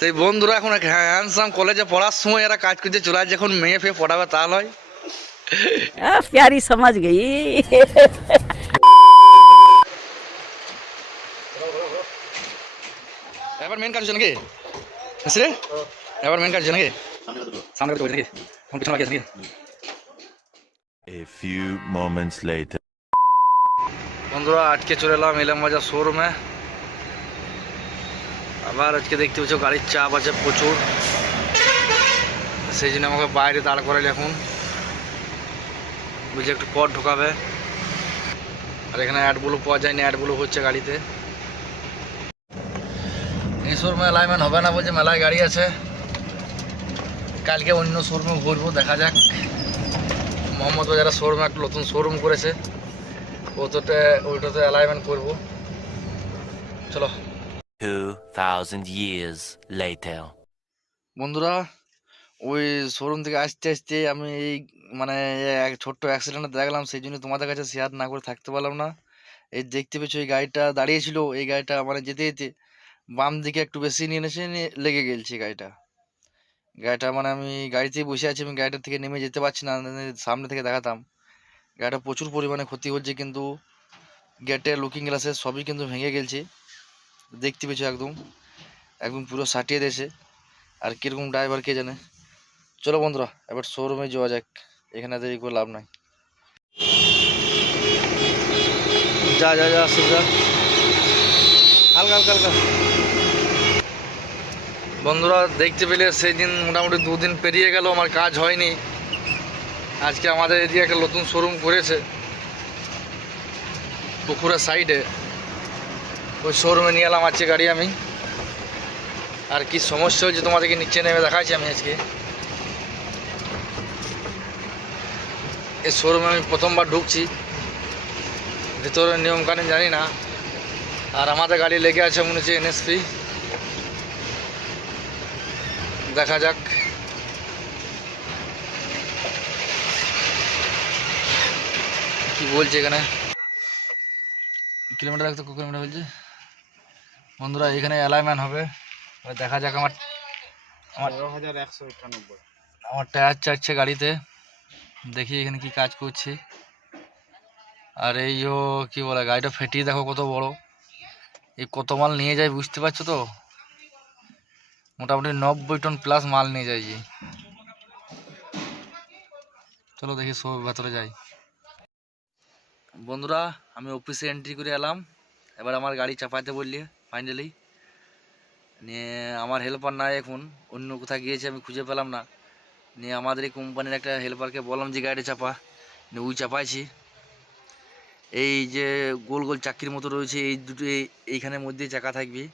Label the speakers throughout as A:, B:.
A: সেই বন্ধুরা এখন হ্যান্ডসাম কলেজে পড়ার সময় এরা কাজ করছে চলে যখন মেয়ে ফেয়ে পড়াবে তা
B: নয়। প্যারি সমাজ গেই।
A: এবার মেন কাজ নাকি? আসলে এবার মেন কাজ নাকি? সামনে করতে নাকি? ফোন পিছনে লাগে নাকি?
C: A few moments later.
A: বন্ধুরা আজকে চলে এলাম ইলাম বাজার শোরুমে আবার আজকে দেখতে পাচ্ছ, গাড়ির চাপ আছে প্রচুর। সেই জন্য আমাকে বাইরে দাঁড় করাইলে এখন। বুঝে একটু পর ঢোকাবে। আর এখানে অ্যাডগুলো পাওয়া যায়নি অ্যাডগুলো হচ্ছে গাড়িতে। এই শোরুমে অ্যালাইনমেন্ট হবে না বলছে, মেলায় গাড়ি আছে। কালকে অন্য শোরুমে ঘুরবো, দেখা যাক। মোহাম্মদ বাজারের শোরুমে একটা নতুন শোরুম করেছে। ওটাতে ওইটাতে অ্যালাইনমেন্ট করব। চলো।
C: 2,000 years later.
A: বন্ধুরা ওই শোরুম থেকে আসতে আসতে আমি এই মানে এক ছোট্ট অ্যাক্সিডেন্ট দেখলাম সেই জন্য তোমাদের কাছে শেয়ার না করে থাকতে পারলাম না। এই দেখতে পেয়েছ এই গাড়িটা দাঁড়িয়েছিল এই গাড়িটা মানে যেতে যেতে বাম দিকে একটু বেশি নিয়ে এসে নিয়ে লেগে গেছে গাড়িটা। গাড়িটা মানে আমি গাড়িতেই বসে আছি আমি গাড়িটা থেকে নেমে যেতে পারছি না সামনে থেকে দেখাতাম। গাড়িটা প্রচুর পরিমাণে ক্ষতি হচ্ছে কিন্তু গেটের লুকিং গ্লাসের সবই কিন্তু ভেঙে গেছে। দেখতে পেয়েছ একদম। একদম পুরো সাটিয়ে দিয়েছে। আর কীরকম ড্রাইভার কে জানে। চলো বন্ধুরা, এবার শোরুমে যাওয়া যাক। এখানে দেরি করে লাভ নাই। যা যা যা, আসুক, যা। হালকা হালকা হালকা। বন্ধুরা, দেখতে পেলে সেই দিন মোটামুটি দুদিন পেরিয়ে গেল, আমার কাজ হয়নি। আজকে আমাদের এদিকে একটা নতুন শোরুম করেছে। পুকুরের সাইডে ওই শোরুমে নিয়ে এলাম আজকে গাড়ি আমি। আর কি সমস্যা হচ্ছে তোমাদেরকে নিচে নেমে দেখাচ্ছি আমি আজকে। এই শোরুমে আমি প্রথমবার ঢুকছি। ভিতরে নিয়ম কানুন জানি না। আর আমাদের গাড়ি লেগে আছে মনে হচ্ছে এনএসপি। দেখা যাক। কি বলছে এখানে? কিলোমিটার দেখতে কিলোমিটার বলছে? বন্ধুরা, এখানে অ্যালাইনমেন্ট হবে। দেখা যাক আমার আমার আমার টায়ার চাচ্ছে গাড়িতে। দেখি এখানে কি কাজ করছে। আর এই ও কি বলে, গাড়িটা ফেটিয়ে দেখো কত বড়। এই কত মাল নিয়ে যায় বুঝতে পারছ তো? মোটামুটি নব্বই টন প্লাস মাল নিয়ে যায় চলো দেখি সব ভেতরে যাই। বন্ধুরা, আমি অফিসে এন্ট্রি করে এলাম। এবার আমার গাড়ি চাপাতে বললি ফাইনালি নিয়ে আমার হেল্পার নাই এখন, অন্য কোথায় গিয়েছে আমি খুঁজে পেলাম না। নিয়ে আমাদের এই কোম্পানির একটা হেল্পারকে বললাম যে গাড়ি চাপা। নিয়ে ওই চাপাইছি। এই যে গোল গোল চাকরির মতো রয়েছে, এই দুটো এই- এইখানের মধ্যেই চাকা থাকবে।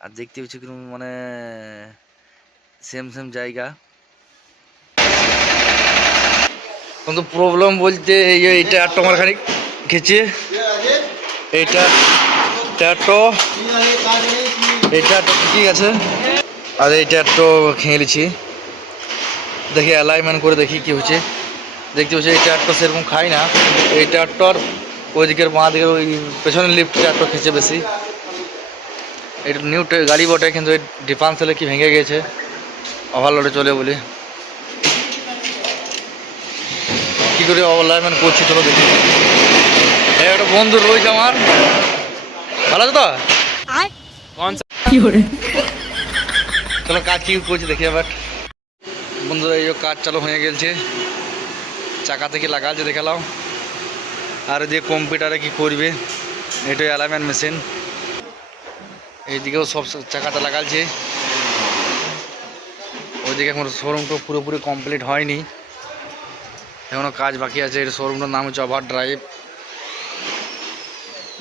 A: আর দেখতে পাচ্ছি কীরকম মানে সেম সেম জায়গা। কিন্তু প্রবলেম বলতে এই যে এইটা একটা আমার খানিক খেছে এইটা ট্যাটো এইটা ঠিক আছে। আর একটু খেয়ে নিচ্ছি। দেখি অ্যালাইনমেন্ট করে দেখি কি হচ্ছে। দেখতে পাচ্ছি এই চারটা সেরকম খাই না। এই চারটার ওই দিকের বাঁ দিকের ওই পেছনের লিফ্ট চারটা খেয়েছে বেশি। এটা নিউ গাড়ি বটে, কিন্তু এই ডিফান্সেলে কি ভেঙে গেছে। ওভারলোডে চলে বলি। কি করে অ্যালাইনমেন্ট করছি চলো দেখি। এই একটা বন্ধু রয়েছে আমার। ভালো আছে তো? চলো কাজ কি করছি দেখি এবার বন্ধুরা এই কাজ চালু হয়ে গেছে চাকা থেকে লাগাচ্ছে দেখালাম আর যে কম্পিউটারে কি করবে এটাই অ্যালাইনমেন্ট মেশিন এইদিকেও সব চাকাটা লাগাচ্ছে ওইদিকে এখন শোরুমটা পুরোপুরি কমপ্লিট হয়নি। এখনও কাজ বাকি আছে এই শোরুমটার নাম হচ্ছে ওভার ড্রাইভ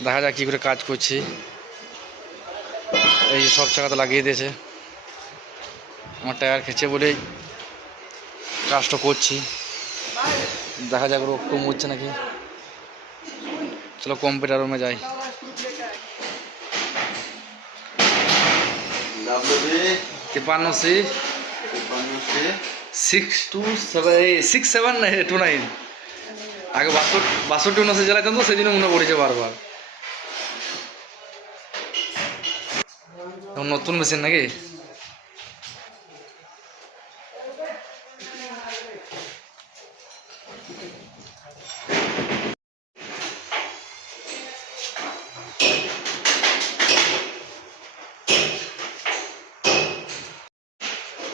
A: দেখা যাক কী করে কাজ করছি। এই সব চাকাতে লাগিয়ে দিয়েছে। আমার টায়ার খেছে বলেই কাজটা করছি। দেখা যাক রোগ কম হচ্ছে নাকি। চলো কম্পিউটার রুমে যাই। Six two seven six seven two nine আগে বাষট্টি বাষট্টি উনআশি চালাইতাম তো জন্য মনে পড়েছে বারবার। এখন নতুন মেশিন নাকি?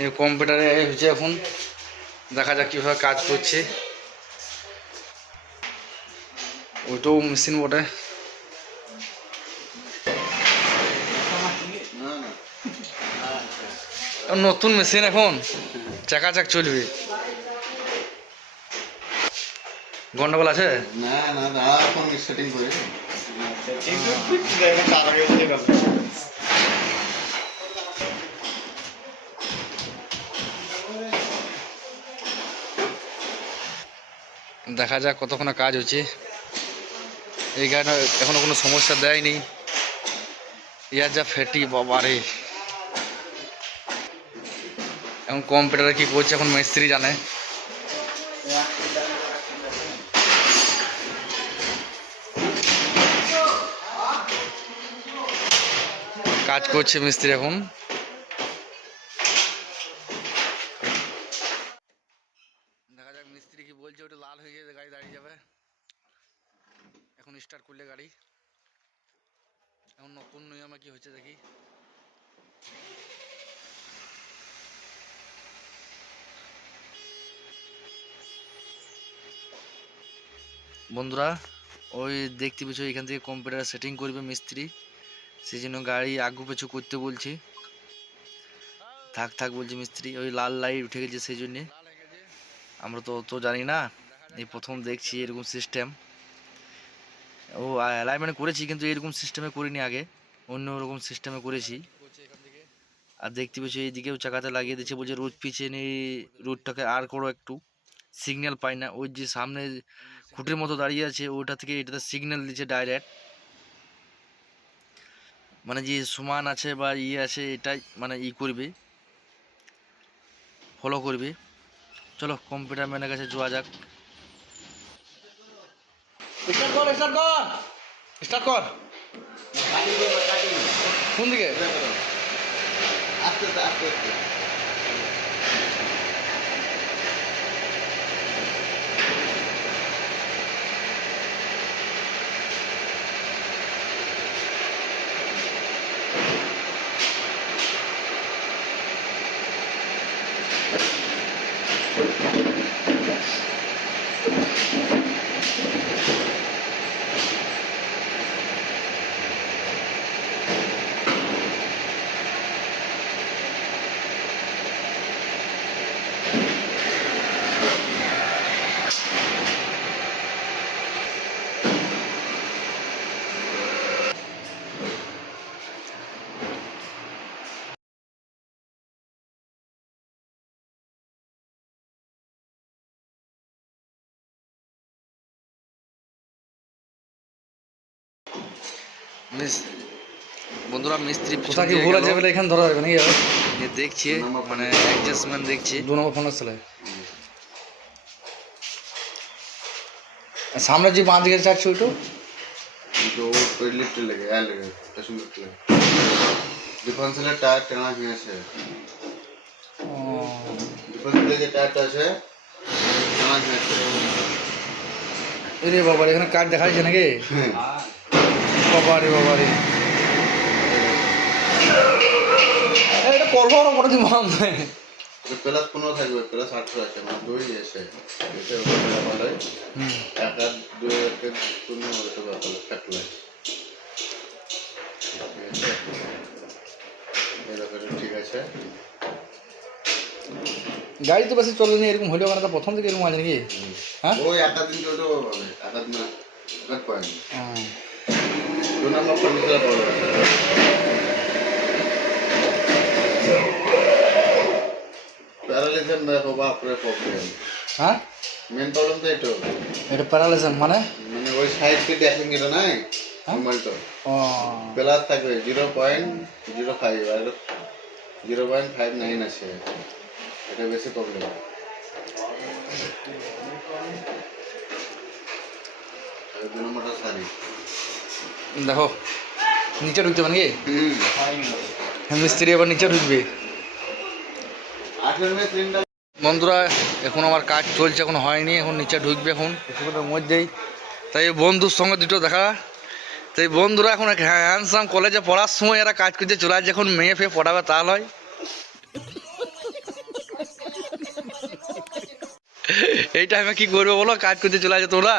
A: এই কম্পিউটারে হচ্ছে এখন। দেখা যাক কীভাবে কাজ করছে। ওইটাও মেশিন বটে। নতুন মেশিন এখন। চাকাচাক চলবে। গন্ডগোল আছে?
D: না না দাঁড়া এখন সেটিং করে।
A: দেখা যাক কতক্ষণ কাজ হচ্ছে। এই গাড়িটা এখনও কোনো সমস্যা দেয়নি। ইয়ার যা ফেটি বাবারে। এখন কম্পিউটারে কি করছে এখন মিস্ত্রি জানে। কাজ করছে মিস্ত্রি এখন দেখা যাক মিস্ত্রি কি বলছে ওটা লাল হয়ে গেছে গাড়ি দাঁড়িয়ে যাবে এখন স্টার্ট করলে গাড়ি এখন নতুন নিয়মে কি হচ্ছে দেখি বন্ধুরা ওই দেখতে পেছো এখান থেকে কম্পিউটার সেটিং করবে মিস্ত্রি। সেই জন্য গাড়ি আগু পেছু করতে বলছি। থাক থাক বলছি মিস্ত্রি, ওই লাল লাইট উঠে গেছে সেই জন্যে। আমরা তো অত জানি না, এই প্রথম দেখছি এরকম সিস্টেম ও অ্যালাইনমেন্ট করেছি কিন্তু এরকম সিস্টেমে করিনি আগে, অন্য রকম সিস্টেমে করেছি। আর দেখতে পেয়েছি, এইদিকেও চাকাতে লাগিয়ে দিয়েছে বলছে রোজ পিছনে রোডটাকে আর করো একটু। সিগন্যাল পাই না। ওই যে সামনে খুঁটির মতো দাঁড়িয়ে আছে ওইটা থেকে এটাতে সিগন্যাল দিচ্ছে ডাইরেক্ট মানে যে সমান আছে বা ইয়ে আছে এটাই মানে ই করবে। ফলো করবে। চলো কম্পিউটার ম্যানের কাছে যাওয়া যাক। স্টার্ট কর স্টার্ট কর! স্টার্ট কর! কোন দিকে?
D: আস্তে আস্তে।
A: মিস- বন্ধুরা মিস্ত্রি
E: কোথা কি ভুল আছে বলে এখানে ধরা যাবে নাকি
A: এ দেখছি মানে অ্যাডজাস্টমেন্ট দেখছি।
E: দু নম্বর ফোন আসলে সামনে যে বাঁ দিকে চাচ্ছি ওইটা?
D: লিফটে লেগে এ লেগে স্টেশন লিফট লেগে ডিফেন্সের টায়ার টানা হয়েছে ডিফেন্সের যে টায়ারটা আছে টানা হয়েছে
E: রে বাবা এখানে কাজ দেখা যাচ্ছে নাকি? বাবা এটা
D: প্লাস পনেরো থাকবে প্লাস আঠেরো আছে মানে দুই এসে। এসে ব্যাপার হয়। এক আর দুই একে শূন্য ওটা ব্যাপার কাটলে ঠিক আছে।
E: গাড়ি তো বেশি চলেনি এরকম হলেও মানে প্রথম থেকে এরকম আছে নাকি? হ্যাঁ?
D: ওই একাদিন ওটা হবে একাদিন না একাদ পয়েন্ট
E: হ্যাঁ।
D: দু নম্বর কন্ডিশনে পড়বে প্যারালিজম দেখো বাপরে প্রবলেম
E: হ্যাঁ?
D: মেন প্রবলেম তো এটো।
E: এটা প্যারালাইসিস মানে?
D: মানে ওই সাইড কে দেখেন এটা নাই? মোবাইলটা
E: ও।
D: প্লাস থাকবে জিরো পয়েন্ট জিরো ফাইভ আর জিরো পয়েন্ট ফাইভ নাইন আছে। এটা বেশি প্রবলেম দু নম্বরটা সারি।
E: দেখো, নিচে ঢুকতে হবে নাকি?
D: হুম
A: মিস্ত্রি এবার নিচে ঢুকবে। বন্ধুরা, এখন আমার কাজ চলছে, এখন হয়নি, এখন নিচে ঢুকবে এখন। মধ্যেই তাই বন্ধুর সঙ্গে দুটো দেখা। তাই বন্ধুরা, এখন হ্যান্ডসাম কলেজে পড়ার সময় এরা কাজ করতে চলে আসছে, এখন মেয়ে ফেয়ে পড়াবে তাহলে হয় এই টাইমে কি করবে বলো? কাজ করতে চলে আসছে তোমরা?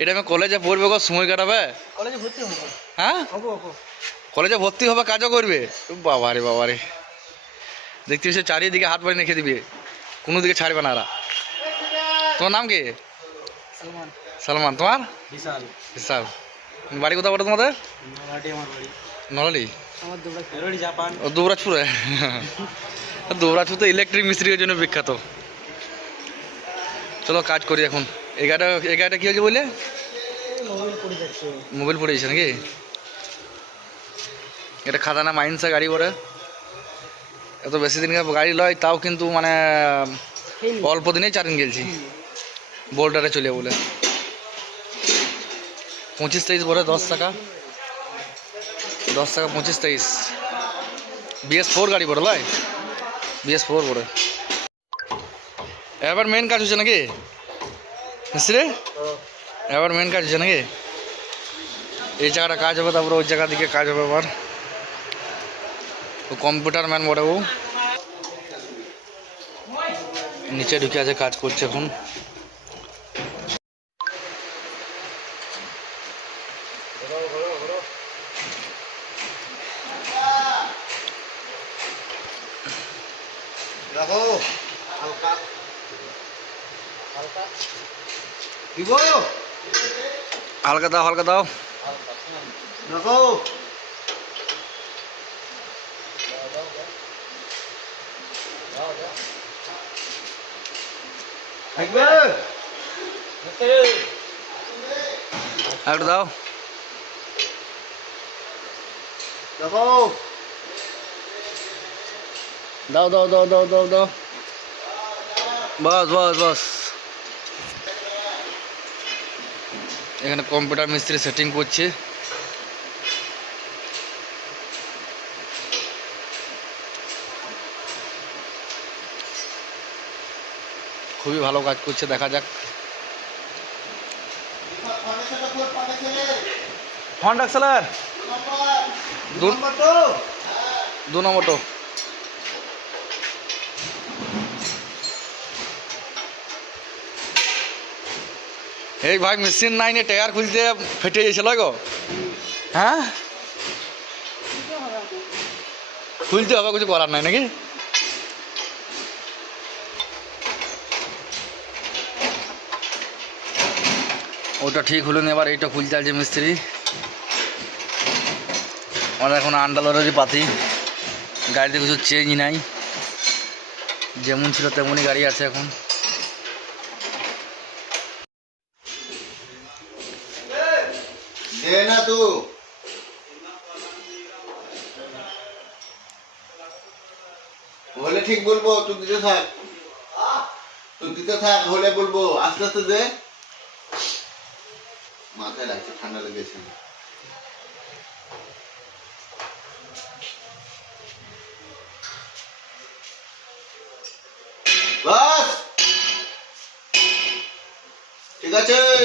A: এটা আমি কলেজে পড়বে গো সময় কাটাবে?
E: কলেজে ভর্তি হব।
A: হ্যাঁ? কলেজে ভর্তি হবে কাজও করবে? বাবারে বাবারে। দেখতে পাচ্ছি চারিদিকে হাত পাড়ি রেখে দিবে। কোনো দিকে ছাড়বে না তোমার নাম কি?
E: সালমান।
A: সালমান। তোমার?
E: বিশাল।
A: বিশাল। বাড়ি কোথাও বলো তোমাদের? নলালি ও দুবরাজপুরে? দুবরাজপুর তো ইলেকট্রিক মিস্ত্রির জন্য বিখ্যাত। চলো কাজ করি এখন। এই গাড়িটা কী হয়েছে বললে?
E: মোবাইল পড়ে
A: গেছে নাকি? এটা খাদানা মাইন্সা গাড়ি করে এত বেশি দিন গাড়ি লয়, তাও কিন্তু মানে অল্প দিনেই চারিন গেছি বোল্টারে চলে বলে। পঁচিশ তেইশ বলে দশ টাকা। দশ টাকা পঁচিশ তেইশ। বিএস ফোর গাড়ি পড়ে লয়? বিএস ফোর পড়ে। এবার মেন কাজ হচ্ছে নাকি? মিস্ত্রি এবার মেন কাজ হচ্ছে নাকি? এই জায়গাটা কাজ হবে, তারপরে ওই জায়গা দিকে কাজ হবে আবার। কম্পিউটার ম্যান ও। নিচে ঢুকে আছে, কাজ করছে এখন।
D: দেখো হালকা। দিব
A: হালকা দাও হালকা দাও
D: দেখো থাকবে
A: আর একটু দাও
D: দেখো
A: দাও দাও দাও দাও দাও দাও বাস বাস বাস এখানে কম্পিউটার মিস্ত্রি সেটিং করছে। খুবই ভালো কাজ করছে দেখা যাক। Font sir. দু দু নম্বর তো এই ভাই মেশিন নাই নিয়ে টায়ার খুলতে ফেটে গেছিল গো। হ্যাঁ? খুলতে হবে, কিছু করার নাই নাকি? ওটা ঠিক হলো না, এবার এইটা খুলতে আছে মিস্ত্রি। আমাদের এখন আন্ডালোরেরই পাতি। গাড়িতে কিছু চেঞ্জ নাই। যেমন ছিল তেমনই গাড়ি আছে এখন।
D: দে হলে ঠিক বলব তুই দিতে থাক। তুই দিতে থাক, হলে বলব। আস্তে আস্তে দে। মাথায় লাগছে, ঠান্ডা লেগেছে। ঠিক আছে?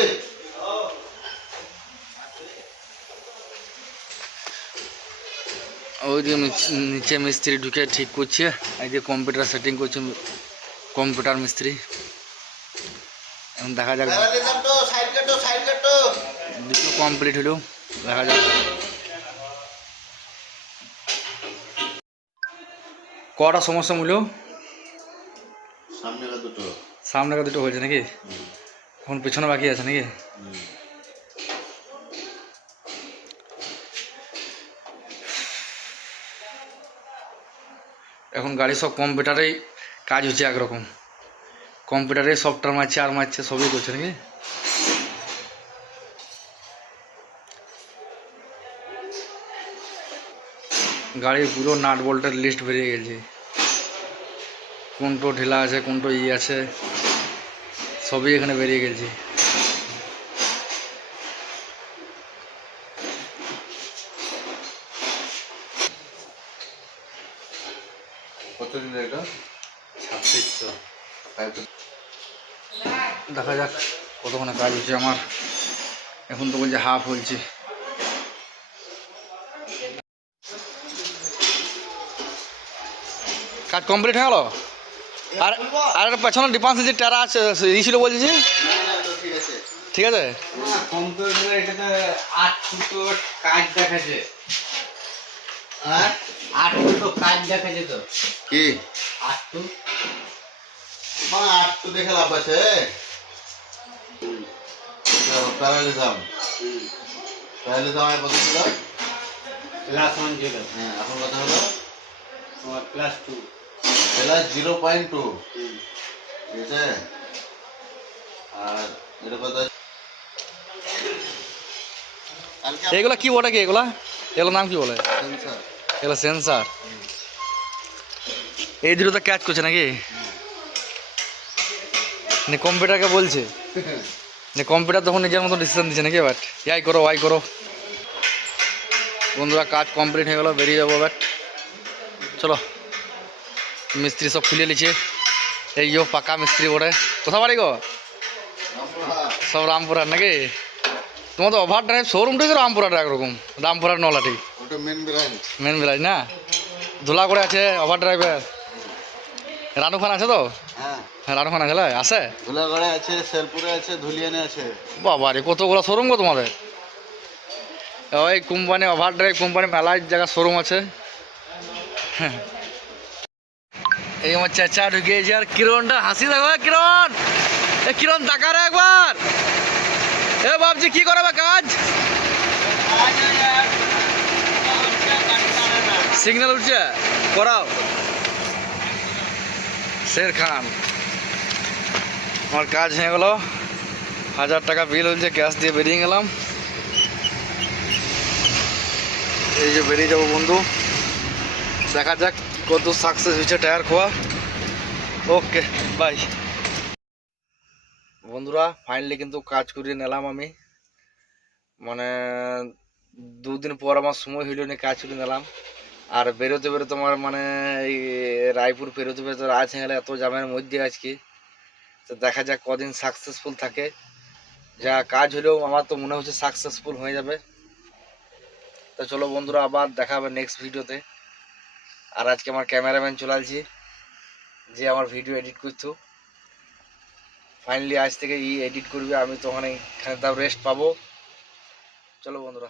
A: ওই নিচে মিস্ত্রি ঢুকে ঠিক করছে। যে কম্পিউটার সেটিং করছে কম্পিউটার মিস্ত্রি। এখন দেখা যাক। দুটো কমপ্লিট হলো দেখা যাক। কটা সমস্যা মূল্য?
D: সামনে দুটো।
A: সামনে দুটো হয়েছে নাকি? এখন পিছনে বাকি আছে নাকি? এখন গাড়ি সব কম্পিউটারেই কাজ হচ্ছে একরকম। কম্পিউটারে সফটওয়্যার মারছে, আর মারছে, সবই করছে নাকি? গাড়ির পুরো নাট বল্টের লিস্ট বেরিয়ে গেছে। কোনটো ঢেলা আছে কোনটো ই আছে, সবই এখানে বেরিয়ে গেছে
D: কত দিন এটা
E: ছাব্বিশশো
D: পাইপটা
E: দেখা যাক কতক্ষণে কাজ হচ্ছে আমার। এখন তো বলছে হাফ হয়েছে।
A: কাজ কমপ্লিট হয়ে গেল? আর আর একটা পেছনে ডিফান্সে যে টেরা আছে ই ছিল বলছি
D: ঠিক আছে?
E: কম্পিউটার এটাতে আট ফুটো কাজ দেখাচ্ছে
D: আর
E: আট ফুটো কাজ দেখাচ্ছে তো
D: কি?
E: আট ফুট
D: মা আট তো দেখে লাভ আছে। প্যারালিজম। প্যারালিজম এর কত ছিল?
E: প্লাস ওয়ান জিরো
D: হ্যাঁ এখন কত হলো?
E: তোমার plus two
D: plus zero point two ঠিক আছে? আর এটা কত
A: এগুলা কি বলে কি এগুলা? এগুলোর নাম কি বলে?
D: সেন্সার
A: এগুলো সেন্সার এই দুটো তো ক্যাচ করছে নাকি? নে কম্পিউটারকে বলছে। নে কম্পিউটার তখন নিজের মতো ডিসিশন দিচ্ছে নাকি বাট ইয়াই করো ওয়াই করো। বন্ধুরা কাজ কমপ্লিট হয়ে গেল বেরিয়ে যাব বাট চলো মিস্ত্রি সব খুলে নিচ্ছে। এই ইয়ো পাকা মিস্ত্রি বটে কোথা বাড়ি গো? সব রামপুরার নাকি? তোমার তো ওভার ড্রাইভ শোরুমটাই তো রামপুরার একরকম রামপুরার নলাটি।
D: মেন ব্রাঞ্চ
A: মেন বিরাজ না? ধুলা করে আছে ওভার ড্রাইভের রানু খান আছে তো
D: হ্যাঁ
A: হ্যাঁ রানু খান আছে আছে
D: ধুলাগড়ে আছে শেরপুরে আছে ধুলিয়ানে আছে
A: বাবা রে কতগুলো শোরুম গো তোমাদের ওই কোম্পানি ওভার ড্রাইভ কোম্পানি মেলায় জায়গা শোরুম আছে হ্যাঁ। এই আমার চাচা ঢুকিয়েছে আর কিরণটা হাসি দেখো কিরণ এ কিরণ তাকা রে একবার এ বাবজি কি করবে কাজ সিগন্যাল উঠছে করাও শের খান। আমার কাজ হয়ে গেল। হাজার টাকা বিল হচ্ছে ক্যাশ দিয়ে বেরিয়ে গেলাম। এই যে বেরিয়ে যাব বন্ধু। দেখা যাক কত সাকসেস হয়েছে টায়ার খোয়া। ওকে বাই বন্ধুরা ফাইনালি কিন্তু কাজ করিয়ে নিলাম আমি। মানে দুদিন পর আমার সময় হইল নি কাজ করে নিলাম। আর বেরোতে বেরোতে আমার মানে এই রায়পুর বেরোতে বেরোতে রাত গেলে এত জামের মধ্যে আজকে। তো দেখা যাক কদিন সাকসেসফুল থাকে। যা কাজ হলেও আমার তো মনে হচ্ছে সাকসেসফুল হয়ে যাবে। তো চলো বন্ধুরা, আবার দেখা হবে নেক্সট ভিডিওতে। আর আজকে আমার ক্যামেরাম্যান চলে আসছি, যে আমার ভিডিও এডিট করতো। ফাইনালি আজ থেকে ই এডিট করবে, আমি তো ওখানে তাও রেস্ট পাবো। চলো বন্ধুরা।